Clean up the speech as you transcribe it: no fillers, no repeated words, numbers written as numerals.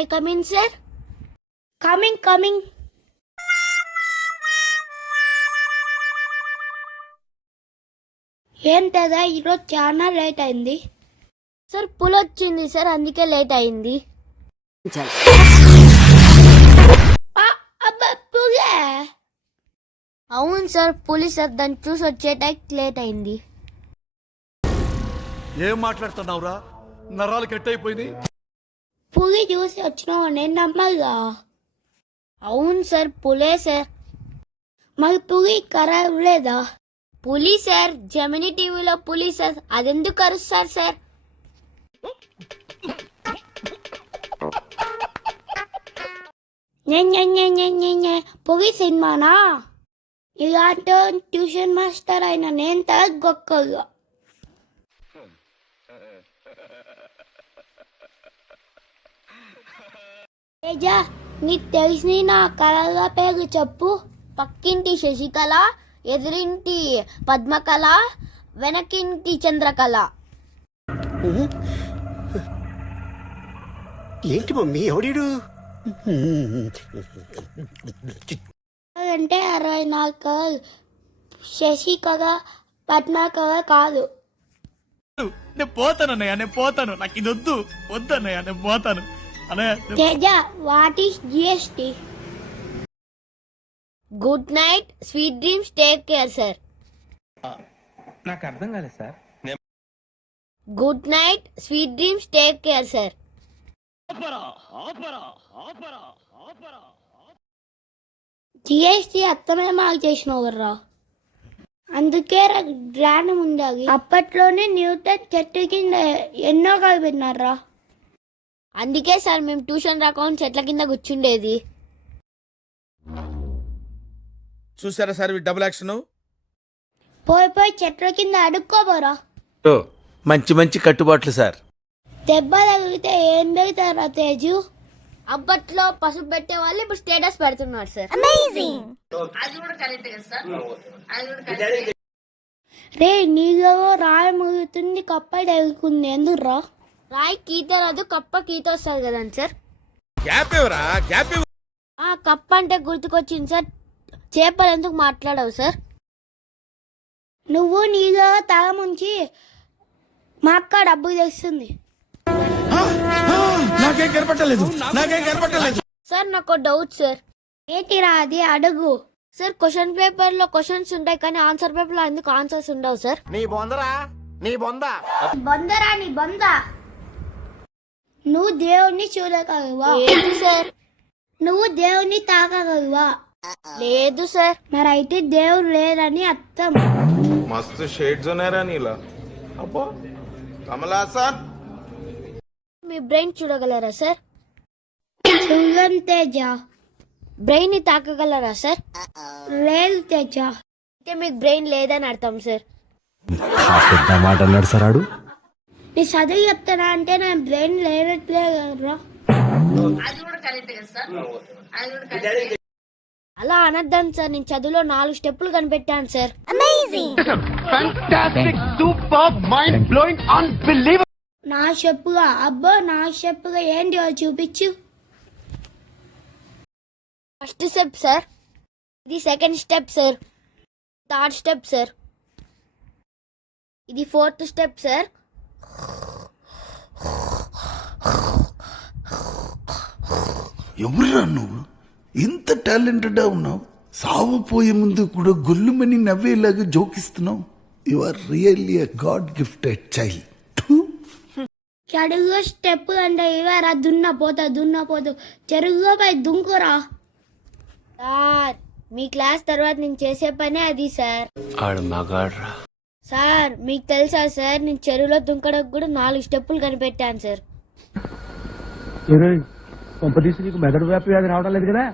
I come in sir? Coming. ఏం కదా ఈరోజు చాలా లేట్ అయింది సార్. పులి వచ్చింది సార్, అందుకే లేట్ అయింది. అబ్బా పులే? అవును సార్, పులి సార్. దాన్ని చూసి వచ్చేటకి లేట్ అయింది. ఏం మాట్లాడుతున్నావురా? నరాలు కట్టయిపోయింది. పులి చూసి వచ్చినావు నేను నమ్మగా. అవును సార్, పులే సార్. మరి పులి కరవలేదా? పులి సార్, జెమిని టీవీలో పులి సార్. అదెందుకు అరుస్తారు సార్? పులి సినిమానా? ఇలాంటి ట్యూషన్ మాస్టర్ అయిన నేను తగ్గొక్కగా. తేజా, నీకు తెలిసిన నా కళల పేరు చెప్పు. పక్కింటి శశికళ, ఎదురింటి పద్మకళ, వెనకింటి చంద్రకళ. ఏంటి మమ్మీ ఎవడీడు? అంటే 64 కళలు. శశికళ, పద్మకళ కాదు. నేను పోతానన్నయ్య, నేను పోతాను. నాకు ఇది వద్దన్నయ్య, నేను పోతాను. Teja, what is GST? Good night, sweet dreams, take care sir. నాకు అర్థం కాలేదు sir. Good night, sweet dreams, take care sir. GST అత్తమే మాకు చేసినవర్రా, అందుకే జ్ఞానం ఉండాలి. అప్పట్లోనే న్యూటన్ చెట్టు కింద ఎన్నో కలిపినారా. అందుకే సార్ మేము ట్యూషన్ రాకుండా చెట్ల కింద కూర్చుండేది. చూసారా సార్ డబుల్ యాక్షన్? పోయి చెట్ల కింద అడుక్కోబోరా. మంచి కట్టుబాట్లు సార్. దెబ్బ తగిలితే ఏం పెడతారా తేజు? అప్పట్లో పసుపు పెట్టే వాళ్ళు ఇప్పుడు స్టేటస్ పెడుతున్నారు సార్. రే, నీలో రాయి ముగుతుంది, కప్ప తగులుకుంది. ఎందుకురా? రాయి గీత రాదు, కప్ప గీత వస్తుంది కదండి సార్. ఆ కప్ప అంటే గుర్తుకొచ్చింది సార్. చేపలు ఎందుకు మాట్లాడవు సార్? నువ్వు నీలో తల ముంచి మా అక్క డబ్బు తెస్తుంది. నాకేం కనపట్టలేదు సార్ నాకు డౌట్ సార్. ఏంటిరా అది? అడుగు సార్. క్వశ్చన్ పేపర్ లో క్వశ్చన్స్ ఉంటాయి కానీ ఆన్సర్ పేపర్ లో ఎందుకు ఆన్సర్స్ ఉండవు సార్? నీ బొందరా, నీ బొందా. బొందరా నీ బొందా. నువ్వు దేవుణ్ణి చూడగలవా? లేదు సార్. నువ్వు దేవుణ్ణి తాకగలవా? లేదు సార్. మరి అయితే దేవుడు లేదని అర్థం. मस्त शेड्स ఉన్నాయరా నీలా. అబ్బో కమలాసన్. మీ బ్రెయిన్ చూడగలరా సార్? చూడను తేజ. బ్రెయిన్ ని తాకగలరా సార్? లేదు తేజ. అయితే మీకు బ్రెయిన్ లేదని అర్థం సార్. పెద్ద మాట అన్నాడు సార్ ఆడు. నీ చదువు చెప్తానా అంటే నా బ్రెయిన్ లేనట్లే కదరా. అలా అనద్దాను సార్. నేను చదువులో 4 స్టెప్పులు కనిపెట్టాను సార్. నా స్టెప్పుగా? అబ్బో, నా స్టెప్పుగా ఏంటి చూపించు. First step sir. ఇది second step sir. Third step sir. ఇది ఫోర్త్ స్టెప్ సార్. ఎవరురా నువ్వు? ఇంత టాలెంటెడ్ ఉన్నావు. సావపోయే ముందు కూడా గొల్లుమని నవ్వేలాగా జోకిస్తున్నావు. You are really a god gifted child. చెడుగు స్టెప్ అంటే ఇవారా దున్నపోతూ చెరువుగా పై దుంకురా. సార్, మీ క్లాస్ తర్వాత నేను చేసే పనే అది సార్. సార్ మీకు తెలుసా సార్, నేను చెరువులో దుంకడానికి కూడా 4 స్టెప్పులు కనిపెట్టాను సార్. కొంపదీసి నీకు మెదడు వ్యాపి వ్యాధి రావడం లేదు కదా?